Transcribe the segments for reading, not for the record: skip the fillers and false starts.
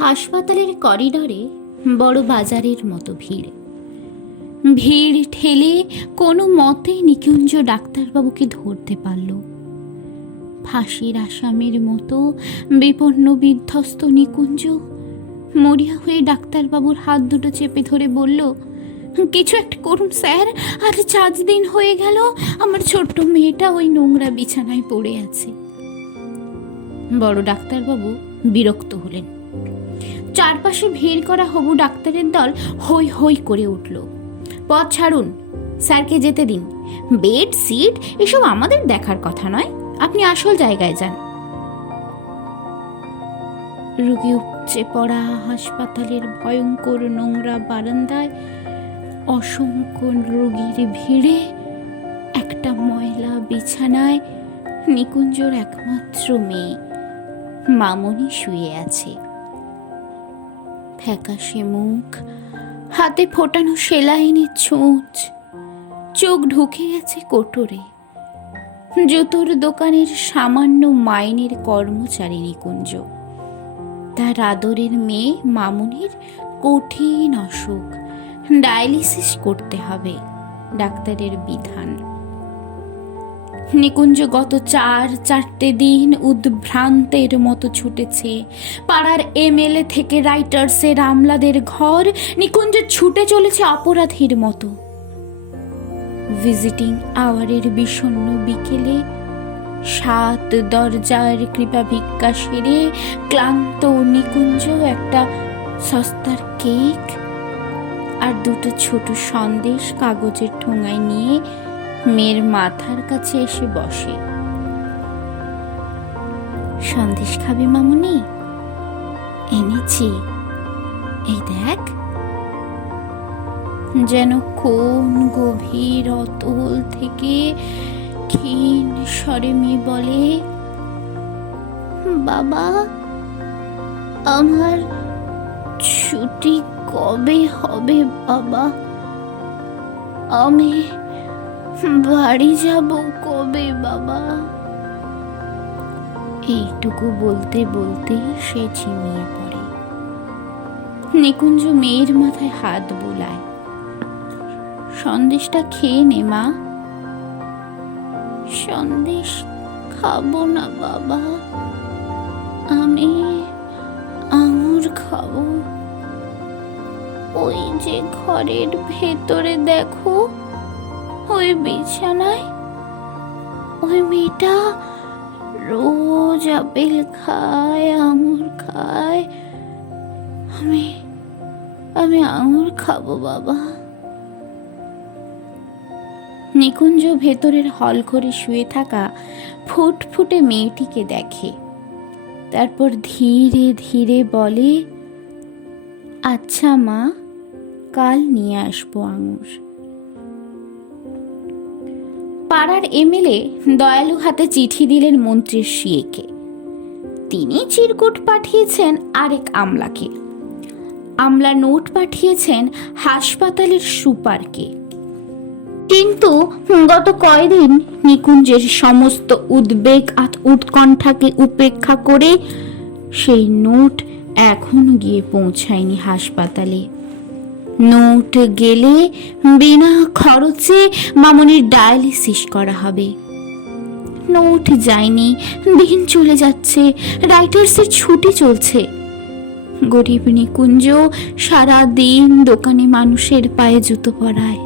হাসপাতালের করিডরে বড় বাজারের মতো ভিড়। ভিড় ঠেলে কোনো মতে নিকুঞ্জ ডাক্তারবাবুকে ধরতে পারল। ফাঁসির আসামির মতো বিপন্ন বিধ্বস্ত নিকুঞ্জ মরিয়া হয়ে ডাক্তারবাবুর হাত দুটো চেপে ধরে বলল, কিছু একটা করুন স্যার, আর 4 দিন হয়ে গেল আমার ছোট্ট মেয়েটা ওই নোংরা বিছানায় পড়ে আছে। বড় ডাক্তারবাবু বিরক্ত হলেন। চারপাশে ভিড় করা হবু ডাক্তারের দল হই হই করে উঠল। পথ ছাড়ুন, স্যারকে যেতে দিন। বেড সিট এসব আমাদের দেখার কথা নয়, আপনি আসল জায়গায় যান। রোগী উপচে পড়া হাসপাতালের ভয়ঙ্কর নোংরা বারান্দায় অসংখ্য রোগীর ভিড়ে একটা ময়লা বিছানায় নিকুঞ্জর একমাত্র মেয়ে মামনি শুয়ে আছে। ফ্যাকাশে মুখ, হাতে ফোটানো সেলাইনের ছোঁচ, চোখ ঢুকে গেছে কোটরে। জুতোর দোকানের সামান্য মাইনের কর্মচারী নিকুঞ্জ। তার আদরের মেয়ে মামনির কঠিন অসুখ, ডায়ালিসিস করতে হবে, ডাক্তারের বিধান। নিকুঞ্জ গত 4 দিন উদ্ভ্রান্তের মতো ছুটেছে। পাড়ার এমএলএ থেকে রাইটার্সের আমলাদের ঘর নিকুঞ্জ ছুটে চলেছে অপরাধীর মতো। ভিজিটিং আওয়ারের বিষণ্ণ বিকেলে 7 দরজার কৃপা ভিক্ষা সেরে ক্লান্ত নিকুঞ্জ একটা সস্তার কেক আর 2টো ছোট সন্দেশ কাগজের ঠোঙায় নিয়ে মেয়ের মাথার কাছে এসে বসে। সন্দেশ খাবি মামুনি? এনেছি, এই দেখ। যেন কোন গভীর অতল থেকে ক্ষীণ স্বরে মেয়ে বলে, বাবা, আমার ছুটি কবে হবে বাবা? আমি বাড়ি যাব কবে বাবা? এইটুকু বলতে বলতে সে ঝিমিয়ে পড়ে। নিকুঞ্জ মেয়ের মাথায় হাত বোলায়। সন্দেশটা খেয়ে নে মা। সন্দেশ খাবো না বাবা, আমি আঙুর খাবো। ওই যে ঘরের ভেতরে দেখো, ওই বিছানায় ওই মেয়েটা রোজ আপেল খায়, আঙুর খায়। আমি আঙুর খাবো বাবা। নিকুঞ্জ ভেতরের হল ঘরে শুয়ে থাকা ফুটফুটে মেয়েটিকে দেখে। তারপর ধীরে ধীরে বলে, আচ্ছা মা, কাল নিয়ে আসবো আঙুর। পাড়ার এমএলএ দয়ালু হাতে চিঠি দিলেন মন্ত্রীর সিএকে। তিনি চিরকুট পাঠিয়েছেন আরেক আমলাকে। আমলা নোট পাঠিয়েছেন হাসপাতালের সুপারকে। কিন্তু গত কয়দিন নিকুঞ্জের সমস্ত উদ্বেগ আর উৎকণ্ঠাকে উপেক্ষা করে সেই নোট এখনো গিয়ে পৌঁছায়নি হাসপাতালে। নোট গেলে বিনা খরচে মামনির ডায়ালিসিস করা হবে। নোট যায়নি, দিন চলে যাচ্ছে, রাইটার্সের ছুটি চলছে। গরিব নিকুঞ্জ সারা দিন দোকানে মানুষের পায়ে জুতো পরায়।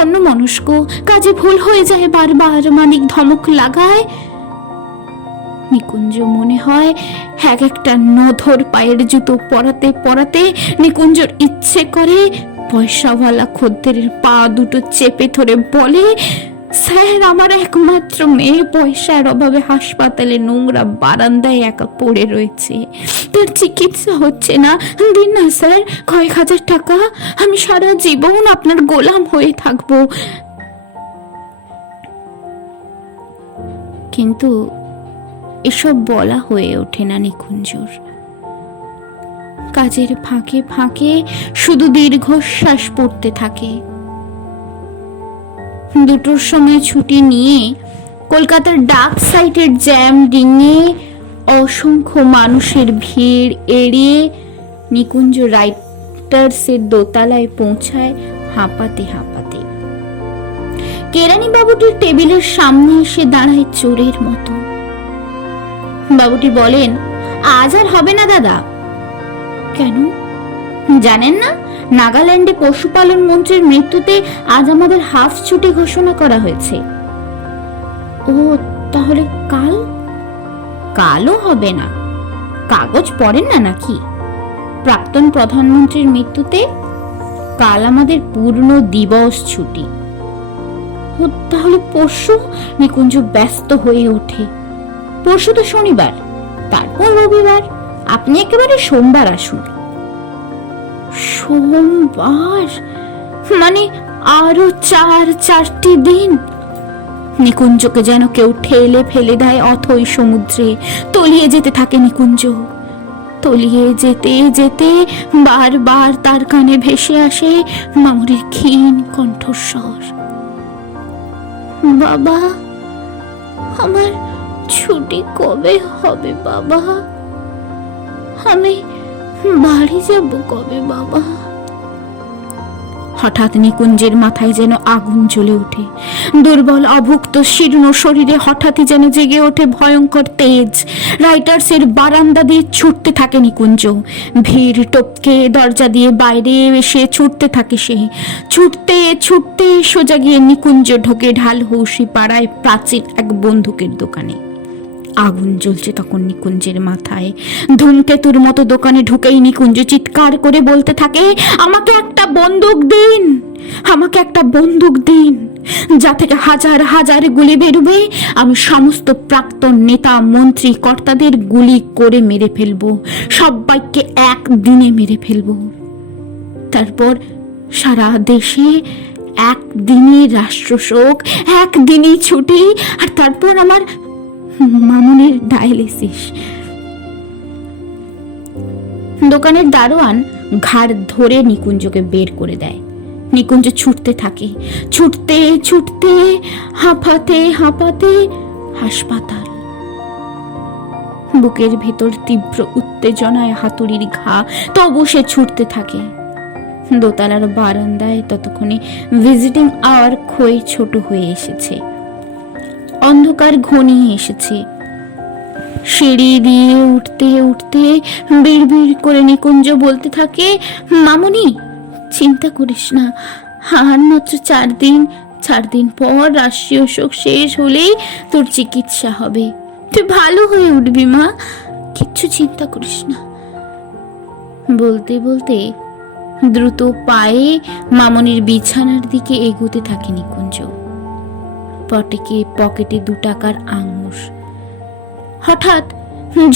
অন্য মনস্ক, কাজে ভুল হয়ে যায় বারবার, মানিক ধমক লাগায়। নিকুঞ্জ মনে হয় এক একটা নধর পায়ের জুতো পরাতে পরাতে নিকুঞ্জর ইচ্ছে করে পয়সাওয়ালা খদ্দেরের পা দুটো চেপে ধরে বলে, স্যার, আমার একমাত্র মেয়ে পয়সার অভাবে হাসপাতালে নোংরা বারান্দায় একা পড়ে রয়েছে, তার চিকিৎসা হচ্ছে না, দিন না স্যার কয়েক হাজার টাকা, আমি সারা জীবন আপনার গোলাম হয়ে থাকবো। কিন্তু এসব বলা হয়ে ওঠে না নিকুঞ্জর। কাজের ফাঁকে ফাঁকে শুধু দীর্ঘশ্বাস পড়তে থাকে। 2টোর সময় ছুটি নিয়ে কলকাতার ডাক সাইটের জ্যাম ডিঙে অসংখ্য মানুষের ভিড় এড়িয়ে নিকুঞ্জ রাইটার্সের দোতলায় পৌঁছায় হাঁপাতে হাঁপাতে। কেরানি বাবুটির টেবিলের সামনে এসে দাঁড়ায় চোরের মতো। বাবুটি বলেন, আজ আর হবে না দাদা। কেন জানেন না? নাগাল্যান্ডে পশুপালন মন্ত্রীর মৃত্যুতে আজ আমাদের হাফ ছুটি ঘোষণা করা হয়েছে। ও, তাহলে কাল? কালও হবে না। কাগজ পড়েন না নাকি? প্রাক্তন প্রধানমন্ত্রীর মৃত্যুতে কাল আমাদের পূর্ণ দিবস ছুটি। ও, তাহলে পরশু? নিকুঞ্জ ব্যস্ত হয়ে ওঠে। পরশু তো শনিবার, তারপর রবিবার। আপনি একেবারে সোমবার আসুন। সোমবার মানে আরো চারটি দিন। নিকুঞ্জকে যেন কেউ ঠেলে ফেলে দেয় অথই সমুদ্রে। তলিয়ে যেতে থাকে নিকুঞ্জ। তলিয়ে যেতে যেতে বারবার তার কানে ভেসে আসে মামুনির ক্ষীণ কণ্ঠস্বর, বাবা, আমার ছুটি কবে হবে বাবা? আমি বাড়ি যাব কবে বাবা? হঠাৎ নিকুঞ্জের মাথায় যেন আগুন জ্বলে ওঠে। দুর্বল অভুক্ত শীর্ণ শরীরে হঠাৎই যেন জেগে ওঠে ভয়ঙ্কর তেজ। রাইটার্সের বারান্দা দিয়ে ছুটতে থাকে নিকুঞ্জ। ভিড় টপকে দরজা দিয়ে বাইরে এসে ছুটতে থাকে সে। ছুটতে ছুটতে সোজা গিয়ে নিকুঞ্জ ঢোকে ঢালহৌসি পাড়ায় প্রাচীন এক বন্দুকের দোকানে। আগুন জ্বলছে তখন নিকুঞ্জের মাথায়। ধূমকেতুর মতো দোকানে ঢুকেই নিকুঞ্জ চিৎকার করে বলতে থাকে, আমাকে একটা বন্দুক দিন, আমাকে একটা বন্দুক দিন, যা থেকে হাজার হাজার গুলি বেরোবে। আমি সমস্ত প্রাক্তন নেতা মন্ত্রী কর্তাদের গুলি করে মেরে ফেলবো, সবাইকে একদিনে মেরে ফেলবো। তারপর সারা দেশে একদিনই রাষ্ট্রশোক, একদিনই ছুটি, আর তারপর আমার মামুনের ডায়ালিসিস। দোকানের দারোয়ান ঘাড় ধরে নিকুঞ্জকে বের করে দেয়। নিকুঞ্জ ছুটতে থাকে, ছুটতে ছুটতে হাঁপাতে হাঁপাতে হাসপাতাল। বুকের ভেতর তীব্র উত্তেজনায় হাতুড়ির ঘা, তবু সে ছুটতে থাকে। দোতলার বারান্দায় ততক্ষণে ভিজিটিং আওয়ার ক্ষয়ে ছোট হয়ে এসেছে। অন্ধকার ঘনিয়ে এসেছে। সিঁড়ি দিয়ে উঠতে উঠতে বিড়বিড় করে নিকুঞ্জ বলতে থাকে, মামুনি, চিন্তা করিস না, আর মাত্র 4 দিন। 4 দিন পর রাষ্ট্রীয় শোক শেষ হলেই তোর চিকিৎসা হবে। তুই ভালো হয়ে উঠবি মা, কিচ্ছু চিন্তা করিস না। বলতে বলতে দ্রুত পায়ে মামুনির বিছানার দিকে এগোতে থাকে নিকুঞ্জ। পকেটে 2 টাকার আঙুর। হঠাৎ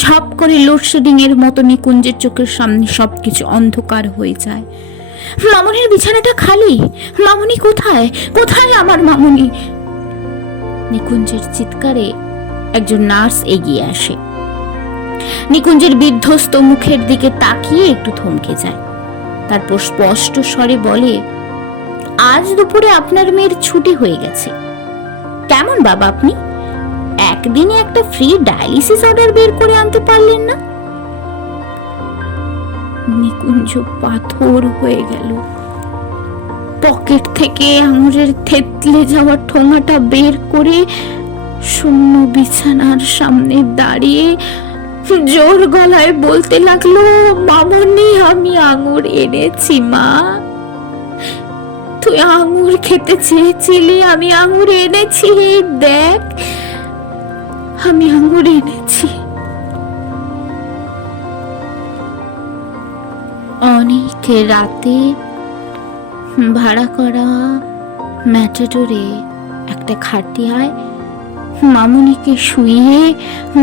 ঝপ করে লোডশেডিং এর মতো নিকুঞ্জের চোখের সামনে সবকিছু অন্ধকার হয়ে যায়। মামুনির বিছানাটা খালি। মামুনি কোথায়? কোথায় আমার মামুনি? নিকুঞ্জের চিৎকারে একজন নার্স এগিয়ে আসে। নিকুঞ্জের বিধ্বস্ত মুখের দিকে তাকিয়ে একটু থমকে যায়। তারপর স্পষ্ট স্বরে বলে, আজ দুপুরে আপনার মেয়ের ছুটি হয়ে গেছে। কেমন বাবা আপনি? একদিনে একটা ফ্রি ডায়ালিসিস অর্ডার বের করে আনতে পারলেন না? নিকুঞ্জ পাথর হয়ে গেল। পকেট থেকে আঙুরের থেতলে যাওয়া ঠোঙাটা বের করে শূন্য বিছানার সামনে দাঁড়িয়ে জোর গলায় বলতে লাগলো, মামুনি, আমি আঙুর এনেছি মা। তুই আঙুর খেতে চেয়েছিলি, আমি আঙুর এনেছি, দেখ আমি আঙুর এনেছি। অনেক রাতে ভাড়া করা ম্যাটাডোরে একটা খাটিয়ায় মামুনিকে শুইয়ে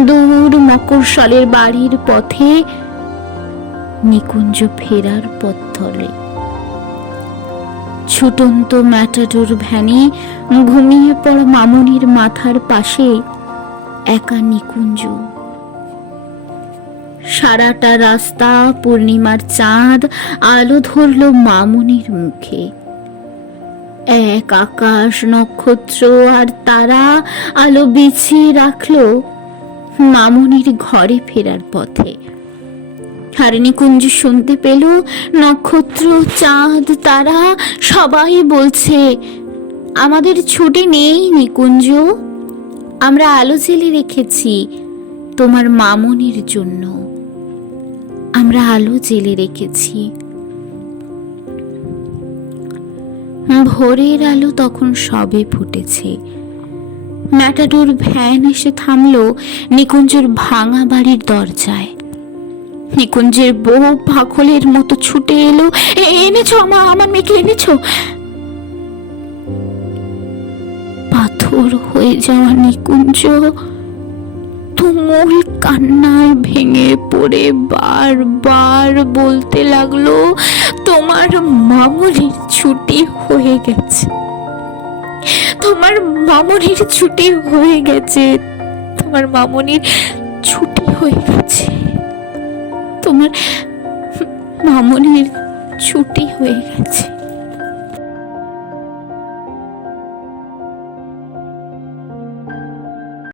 দূর মকরশালের বাড়ির পথে নিকুঞ্জ ফেরার পথ ধরে। ছুটন্ত ম্যাটাডোর ভ্যানে ঘুমিয়ে পড়া মামুনির মাথার পাশে একা নিকুঞ্জ। সারাটা রাস্তা পূর্ণিমার চাঁদ আলো ধরল মামুনির মুখে। এক আকাশ নক্ষত্র আর তারা আলো বিছিয়ে রাখলো মামনির ঘরে ফেরার পথে। আর নিকুঞ্জ শুনতে পেল নক্ষত্র, চাঁদ, তারা সবাই বলছে, আমাদের ছুটি নেই নিকুঞ্জ, আমরা আলো জ্বেলে রেখেছি তোমার মামনির জন্য, আমরা আলো জ্বেলে রেখেছি। ভোরের আলো তখন সবে ফুটেছে। ম্যাটাডোর ভ্যান এসে থামলো নিকুঞ্জের ভাঙা বাড়ির দরজায়। নিকুঞ্জের বউ পাগলের মতো ছুটে এলো, এনেছো আমার মেয়েকে এনেছো? পাথর হয়ে যাওয়া নিকুঞ্জ তুমুল কান্নায় ভেঙে পড়ে বারবার বলতে লাগলো, তোমার মামনির ছুটি হয়ে গেছে, তোমার মামনির ছুটি হয়ে গেছে, তোমার মামনির ছুটি হয়ে গেছে, তোমার মামনির ছুটি হয়ে গেছে।